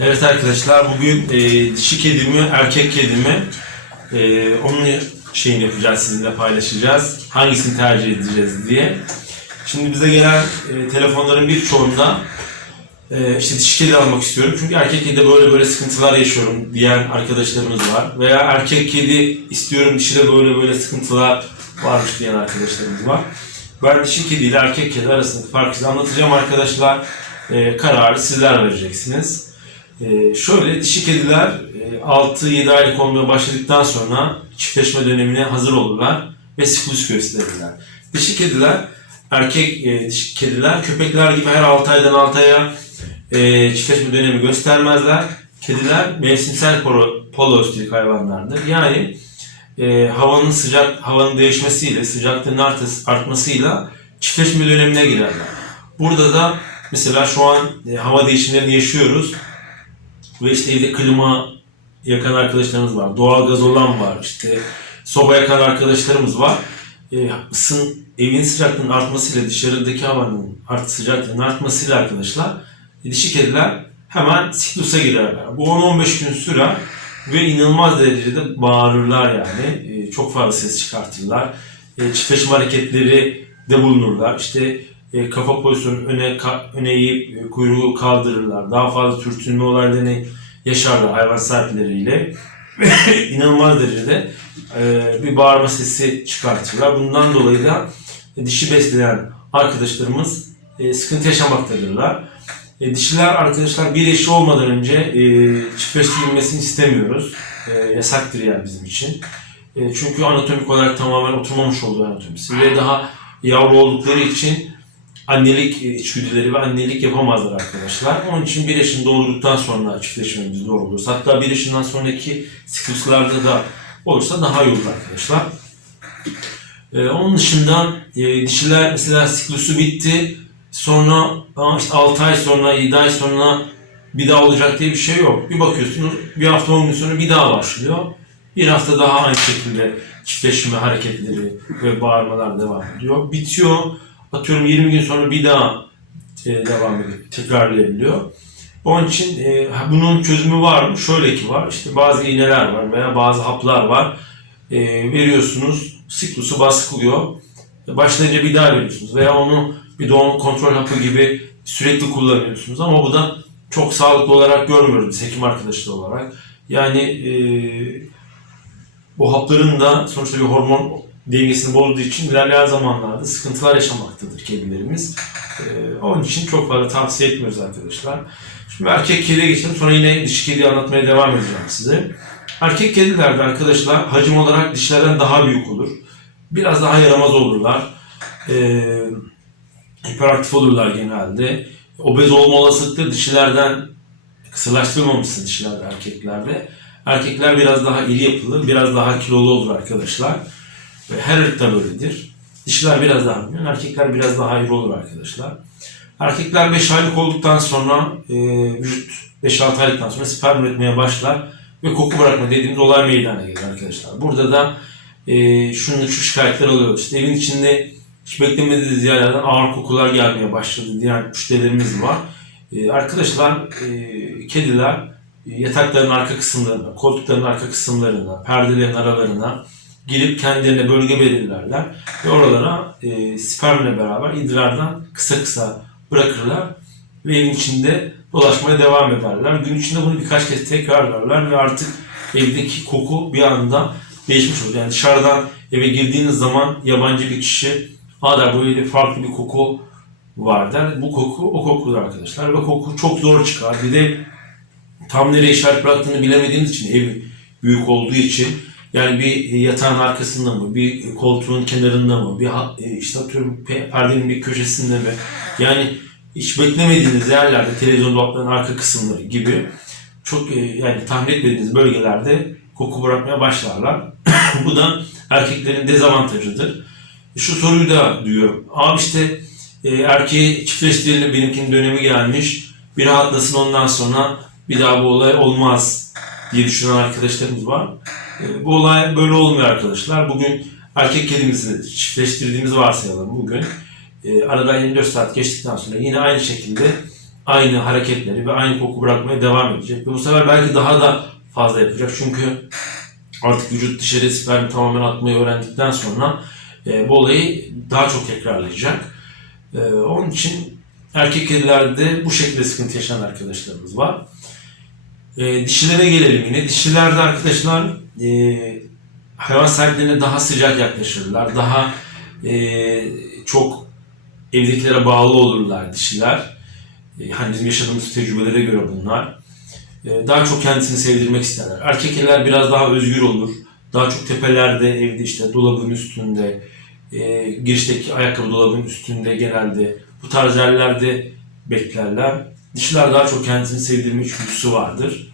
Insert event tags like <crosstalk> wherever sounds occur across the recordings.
Evet arkadaşlar bugün e, dişi kedimi, erkek kedimi e, onun şeyini yapacağız sizinle paylaşacağız. Hangisini tercih edeceğiz diye. Şimdi bize gelen e, telefonların birçoğunda e, işte dişi kedi almak istiyorum. Çünkü erkek kedi böyle böyle sıkıntılar yaşıyorum diyen arkadaşlarımız var. Veya erkek kedi istiyorum dişi de böyle böyle sıkıntılar varmış diyen arkadaşlarımız var. Ben dişi kedi ile erkek kedi arasındaki farkı size anlatacağım arkadaşlar. E, kararı sizler vereceksiniz. E, şöyle dişi kediler e, 6-7 aylık olmaya başladıktan sonra çiftleşme dönemine hazır olurlar ve siklus gösterirler. Dişi kediler erkek e, dişi kediler köpekler gibi her 6 aydan 6 aya e, çiftleşme dönemi göstermezler. Kediler mevsimsel polo, polostilik hayvanlardır. Yani e, havanın sıcak havanın değişmesiyle sıcaklığın artıs, artmasıyla çiftleşme dönemine girerler. Burada da mesela şu an e, hava değişimlerini yaşıyoruz ve işte evde klima yakan arkadaşlarımız var, doğalgaz olan var, işte soba yakan arkadaşlarımız var. E, ısın, evin sıcaklığının artmasıyla dışarıdaki havanın art, sıcaklığının artmasıyla arkadaşlar dişi kediler hemen siklusa girerler. Bu 10-15 gün sürer ve inanılmaz derecede bağırırlar yani. E, çok fazla ses çıkartırlar. E, çiftleşme hareketleri de bulunurlar. İşte e, kafa pozisyonu öne ka- öne eğip e, kuyruğu kaldırırlar. Daha fazla sürtünme olaylarını yaşarlar hayvan sahipleriyle. <laughs> inanılmaz derecede e, bir bağırma sesi çıkartırlar. Bundan dolayı da e, dişi besleyen arkadaşlarımız e, sıkıntı yaşamaktadırlar. E, dişiler arkadaşlar bir eşi olmadan önce e, çiftleştirilmesini istemiyoruz. E, yasaktır yani bizim için. E, çünkü anatomik olarak tamamen oturmamış oluyor anatomisi ve daha yavru oldukları için annelik içgüdüleri ve annelik yapamazlar arkadaşlar. Onun için bir yaşında olduktan sonra çiftleşmemiz doğru olur. Hatta bir yaşından sonraki sikluslarda da olursa daha iyi olur arkadaşlar. E, onun dışında e, dişiler mesela siklusu bitti. Sonra işte 6 ay sonra, 7 ay sonra bir daha olacak diye bir şey yok. Bir bakıyorsunuz bir hafta 10 gün sonra bir daha başlıyor. Bir hafta daha aynı şekilde çiftleşme hareketleri ve bağırmalar devam ediyor. Bitiyor. Atıyorum 20 gün sonra bir daha e, devam edip tekrarlayabiliyor. Onun için e, bunun çözümü var mı? Şöyle ki var. İşte bazı iğneler var veya bazı haplar var. E, veriyorsunuz, siklusu baskılıyor. Başlayınca bir daha veriyorsunuz veya onu bir doğum kontrol hapı gibi sürekli kullanıyorsunuz ama bu da çok sağlıklı olarak görmüyoruz biz hekim arkadaşlar olarak. Yani e, bu hapların da sonuçta bir hormon dengesini bozduğu için ilerleyen zamanlarda sıkıntılar yaşamaktadır kedilerimiz. E, onun için çok fazla tavsiye etmiyoruz arkadaşlar. Şimdi erkek kediye geçelim sonra yine dişi kediyi anlatmaya devam edeceğim size. Erkek kedilerde arkadaşlar hacim olarak dişlerden daha büyük olur. Biraz daha yaramaz olurlar. Eee hiperaktif olurlar genelde. Obez olma olasılıkları dişilerden kısırlaştırılmamışsın dişilerde erkeklerde. Erkekler biraz daha iri yapılı, biraz daha kilolu olur arkadaşlar. Her ırkta böyledir. Dişiler biraz daha büyük, erkekler biraz daha iri olur arkadaşlar. Erkekler 5 aylık olduktan sonra e, vücut 5-6 aylıktan sonra sperm üretmeye başlar ve koku bırakma dediğimiz olay meydana gelir arkadaşlar. Burada da e, şunun şu şikayetler oluyor. İşte evin içinde hiç beklemediğiniz yerlerden ağır kokular gelmeye başladı diyen müşterilerimiz var. Ee, arkadaşlar e, kediler e, yatakların arka kısımlarına, koltukların arka kısımlarına, perdelerin aralarına girip kendilerine bölge belirlerler ve oralara e, spermle beraber idrardan kısa kısa bırakırlar ve evin içinde dolaşmaya devam ederler. Gün içinde bunu birkaç kez tekrarlarlar ve artık evdeki koku bir anda değişmiş olur. Yani dışarıdan eve girdiğiniz zaman yabancı bir kişi Hala böyle farklı bir koku var der. Bu koku o kokudur arkadaşlar ve koku çok zor çıkar. Bir de tam nereye işaret bıraktığını bilemediğimiz için ev büyük olduğu için yani bir yatağın arkasında mı, bir koltuğun kenarında mı, bir e, işte atıyorum pe- perdenin bir köşesinde mi yani hiç beklemediğiniz yerlerde televizyon dolaplarının arka kısımları gibi çok e, yani tahmin etmediğiniz bölgelerde koku bırakmaya başlarlar. <coughs> Bu da erkeklerin dezavantajıdır şu soruyu da duyuyorum. Abi işte e, erkeği çiftleştirelim benimkinin dönemi gelmiş. Bir rahatlasın ondan sonra bir daha bu olay olmaz diye düşünen arkadaşlarımız var. E, bu olay böyle olmuyor arkadaşlar. Bugün erkek kedimizi çiftleştirdiğimiz varsayalım bugün. E, aradan 24 saat geçtikten sonra yine aynı şekilde aynı hareketleri ve aynı koku bırakmaya devam edecek. Ve bu sefer belki daha da fazla yapacak. Çünkü artık vücut dışarı spermi tamamen atmayı öğrendikten sonra e, bu olayı daha çok tekrarlayacak. E, onun için erkek kedilerde bu şekilde sıkıntı yaşayan arkadaşlarımız var. E, dişilere gelelim yine. Dişilerde arkadaşlar e, hayvan sahiplerine daha sıcak yaklaşırlar. Daha e, çok evdekilere bağlı olurlar dişiler. E, hani bizim yaşadığımız tecrübelere göre bunlar. E, daha çok kendisini sevdirmek isterler. Erkek kediler biraz daha özgür olur. Daha çok tepelerde, evde işte dolabın üstünde, e, girişteki ayakkabı dolabının üstünde genelde bu tarz yerlerde beklerler. Dişiler daha çok kendisini sevdirme içgüdüsü vardır.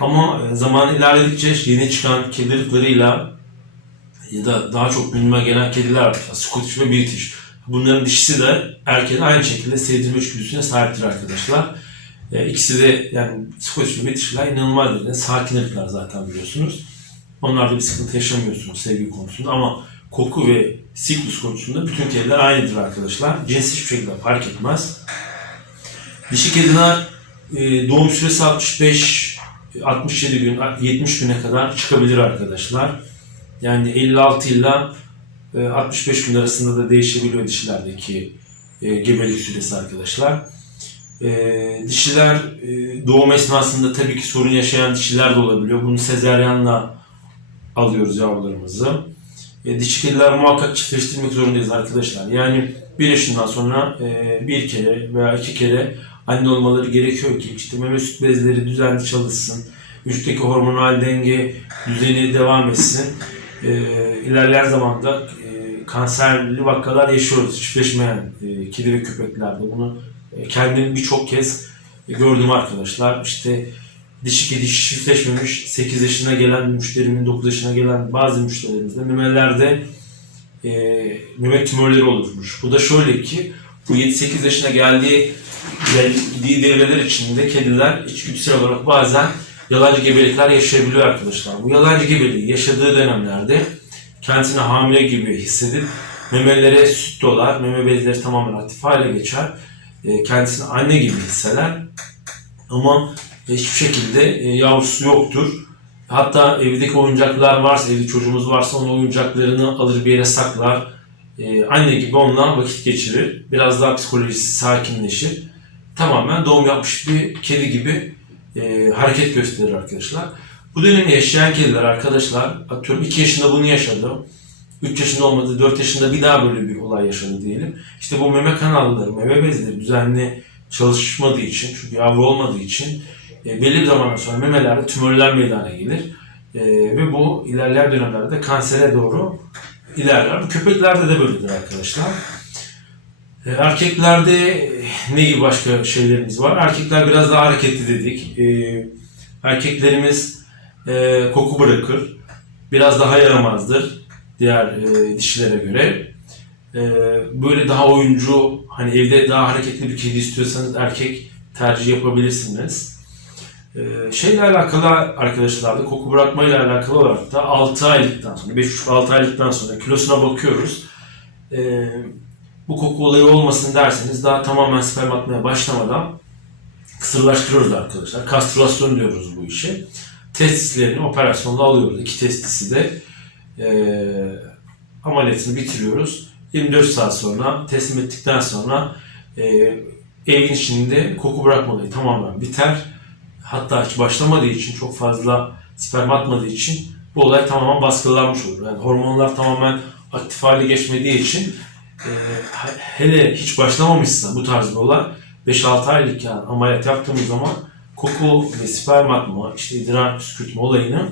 Ama e, zaman ilerledikçe yeni çıkan kedi ırklarıyla ya da daha çok günüme gelen kediler var. Scottish ve British. Bunların dişisi de erkeğin aynı şekilde sevdirme içgüdüsüne sahiptir arkadaşlar. E, ikisi de yani Scottish ve British'ler inanılmaz derecede sakin ırklar zaten biliyorsunuz. Onlarda bir sıkıntı yaşamıyorsunuz sevgi konusunda ama koku ve siklus konusunda bütün kediler aynıdır arkadaşlar. Cins hiçbir şekilde fark etmez. Dişi kediler e, doğum süresi 65 67 gün 70 güne kadar çıkabilir arkadaşlar. Yani 56 ile e, 65 gün arasında da değişebiliyor dişilerdeki e, gebelik süresi arkadaşlar. E, dişiler e, doğum esnasında tabii ki sorun yaşayan dişiler de olabiliyor. Bunu sezeryanla alıyoruz yavrularımızı. E, dişi kediler muhakkak çiftleştirmek zorundayız arkadaşlar. Yani bir yaşından sonra e, bir kere veya iki kere anne olmaları gerekiyor ki işte meme süt bezleri düzenli çalışsın. Vücuttaki hormonal denge düzeni devam etsin. E, ilerleyen zamanda e, kanserli vakalar yaşıyoruz. Çiftleşmeyen e, kedi ve köpeklerde. Bunu e, kendim birçok kez gördüm arkadaşlar. İşte dişi kedi çiftleşmemiş 8 yaşına gelen müşterimin 9 yaşına gelen bazı müşterilerimizde memelerde e, meme tümörleri oluşmuş. Bu da şöyle ki bu 7-8 yaşına geldiği geldiği devreler içinde kediler içgüdüsel olarak bazen yalancı gebelikler yaşayabiliyor arkadaşlar. Bu yalancı gebeliği yaşadığı dönemlerde kendisini hamile gibi hissedip memelere süt dolar, meme bezleri tamamen aktif hale geçer. E, kendisini anne gibi hisseder. Ama hiçbir şekilde e, yavrusu yoktur. Hatta evdeki oyuncaklar varsa, evde çocuğumuz varsa onun oyuncaklarını alır bir yere saklar. E, anne gibi onunla vakit geçirir. Biraz daha psikolojisi sakinleşir. Tamamen doğum yapmış bir kedi gibi e, hareket gösterir arkadaşlar. Bu dönemi yaşayan kediler arkadaşlar, atıyorum 2 yaşında bunu yaşadı. 3 yaşında olmadı, 4 yaşında bir daha böyle bir olay yaşadı diyelim. İşte bu meme kanalları, meme bezleri düzenli çalışmadığı için, çünkü yavru olmadığı için e, belli bir zamandan sonra memelerde tümörler meydana gelir. E, ve bu ilerleyen dönemlerde kansere doğru ilerler. Bu köpeklerde de böyledir arkadaşlar. E, erkeklerde ne gibi başka şeylerimiz var? Erkekler biraz daha hareketli dedik. E, erkeklerimiz e, koku bırakır. Biraz daha yaramazdır diğer dişilere göre. Böyle daha oyuncu, hani evde daha hareketli bir kedi istiyorsanız erkek tercih yapabilirsiniz. Ee, şeyle alakalı arkadaşlar da koku bırakmayla alakalı olarak da 6 aylıktan sonra 5,5-6 aylıktan sonra kilosuna bakıyoruz. Ee, bu koku olayı olmasın derseniz daha tamamen sperm atmaya başlamadan kısırlaştırıyoruz arkadaşlar. Kastrasyon diyoruz bu işe. Testislerini operasyonla alıyoruz. İki testisi de e, ameliyatını bitiriyoruz. 24 saat sonra teslim ettikten sonra e, evin içinde koku bırakma olayı tamamen biter hatta hiç başlamadığı için çok fazla sperm atmadığı için bu olay tamamen baskılanmış olur. Yani hormonlar tamamen aktif hale geçmediği için e, hele hiç başlamamışsa bu tarz bir olay 5-6 aylık yani ameliyat yaptığımız zaman koku ve sperm atma, işte idrar püskürtme olayını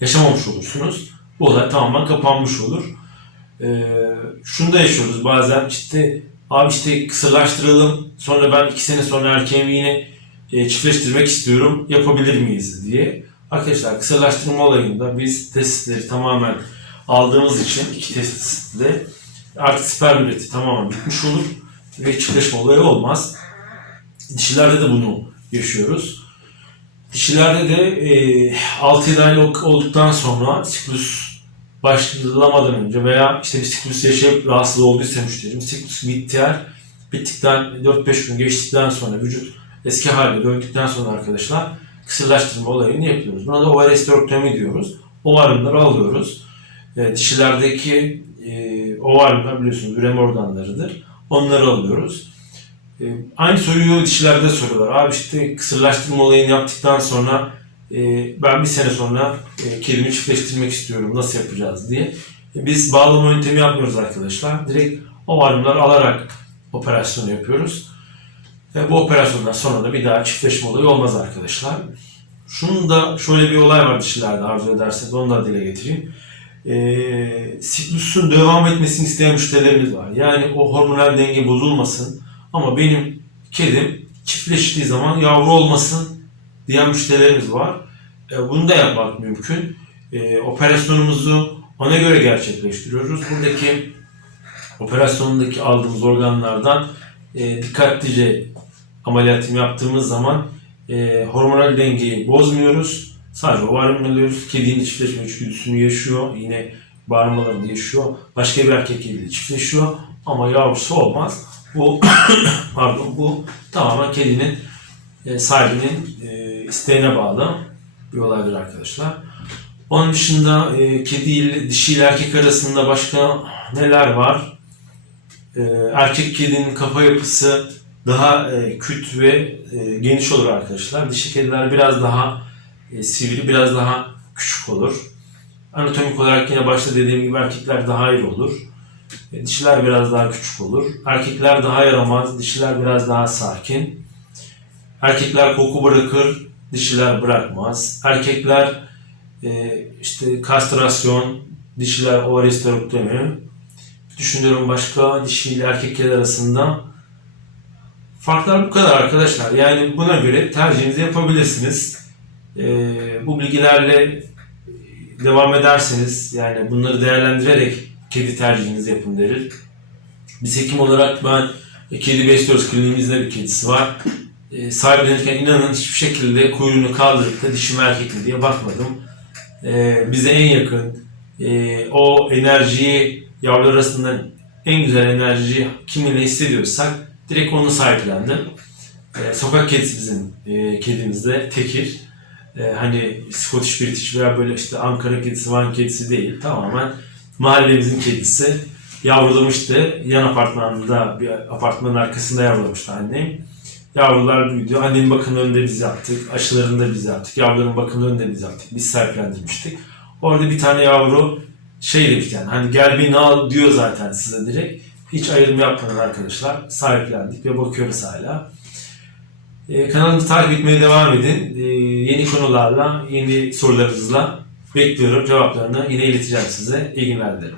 yaşamamış olursunuz. Bu olay tamamen kapanmış olur. E, şunu da yaşıyoruz bazen işte abi işte kısırlaştıralım sonra ben 2 sene sonra erkeğimi yine e, çiftleştirmek istiyorum yapabilir miyiz diye. Arkadaşlar kısırlaştırma olayında biz testleri tamamen aldığımız için iki testte artık sperm üreti tamamen bitmiş olur ve çiftleşme olayı olmaz. Dişilerde de bunu yaşıyoruz. Dişilerde de e, 6-7 aylık olduktan sonra siklus başlamadan önce veya işte bir siklus yaşayıp rahatsız olduysa müşterim siklus biter bittikten 4-5 gün geçtikten sonra vücut eski haline döndükten sonra arkadaşlar kısırlaştırma olayını yapıyoruz. Buna da ovarestorektomi diyoruz. Ovaryumları alıyoruz. E, dişilerdeki e, ovaryumlar biliyorsunuz üreme organlarıdır. Onları alıyoruz. E, aynı soruyu dişilerde soruyorlar. Abi işte kısırlaştırma olayını yaptıktan sonra e, ben bir sene sonra e, kedimi çiftleştirmek istiyorum. Nasıl yapacağız diye. E, biz bağlama yöntemi yapmıyoruz arkadaşlar. Direkt ovaryumları alarak operasyon yapıyoruz. Ve bu operasyondan sonra da bir daha çiftleşme olayı olmaz arkadaşlar. Şunun da şöyle bir olay var dişilerde arzu ederseniz onu da dile getireyim. Ee, siklusun devam etmesini isteyen müşterilerimiz var. Yani o hormonal denge bozulmasın ama benim kedim çiftleştiği zaman yavru olmasın diyen müşterilerimiz var. E, bunu da yapmak mümkün. E, operasyonumuzu ona göre gerçekleştiriyoruz. Buradaki operasyondaki aldığımız organlardan e, dikkatlice ameliyatını yaptığımız zaman e, hormonal dengeyi bozmuyoruz. Sadece ovaryum alıyoruz. Kedinin çiftleşme içgüdüsünü yaşıyor. Yine bağırmalarını yaşıyor. Başka bir erkek kediyle çiftleşiyor. Ama yavrusu olmaz. Bu <coughs> pardon bu tamamen kedinin e, sahibinin e, isteğine bağlı bir olaydır arkadaşlar. Onun dışında e, kedi ile dişi ile erkek arasında başka neler var? E, erkek kedinin kafa yapısı daha e, küt ve e, geniş olur arkadaşlar. Dişi kediler biraz daha e, sivri, biraz daha küçük olur. Anatomik olarak yine başta dediğim gibi erkekler daha iri olur. E, dişiler biraz daha küçük olur. Erkekler daha yaramaz, dişiler biraz daha sakin. Erkekler koku bırakır, dişiler bırakmaz. Erkekler e, işte kastrasyon, dişiler ovarestorektomi. Düşünüyorum başka dişi ile erkek kedi arasında farklar bu kadar arkadaşlar. Yani buna göre tercihinizi yapabilirsiniz. E, bu bilgilerle devam ederseniz yani bunları değerlendirerek kedi tercihinizi yapın derim. Biz hekim olarak ben kedi besliyoruz. Kliniğimizde bir kedisi var. E, sahiplenirken inanın hiçbir şekilde kuyruğunu kaldırıp da dişi mi erkek mi diye bakmadım. E, bize en yakın e, o enerjiyi yavrular arasında en güzel enerjiyi kiminle hissediyorsak direkt onu sahiplendim. E, sokak kedisi bizim e, kedimizde tekir. E, hani Scottish British veya böyle işte Ankara kedisi, Van kedisi değil. Tamamen mahallemizin kedisi. Yavrulamıştı. Yan apartmanda, bir apartmanın arkasında yavrulamıştı annem. Yavrular büyüdü. Annemin bakımını önünde biz yaptık. Aşılarını da biz yaptık. Yavruların bakımını önünde biz yaptık. Biz sahiplendirmiştik. Orada bir tane yavru şey demişti yani hani gel beni al diyor zaten size direkt. Hiç ayrım yapmadan arkadaşlar sahiplendik ve bakıyoruz hala. Ee, kanalımızı takip etmeye devam edin. Ee, yeni konularla, yeni sorularınızla bekliyorum. Cevaplarını yine ileteceğim size. İyi günler dilerim.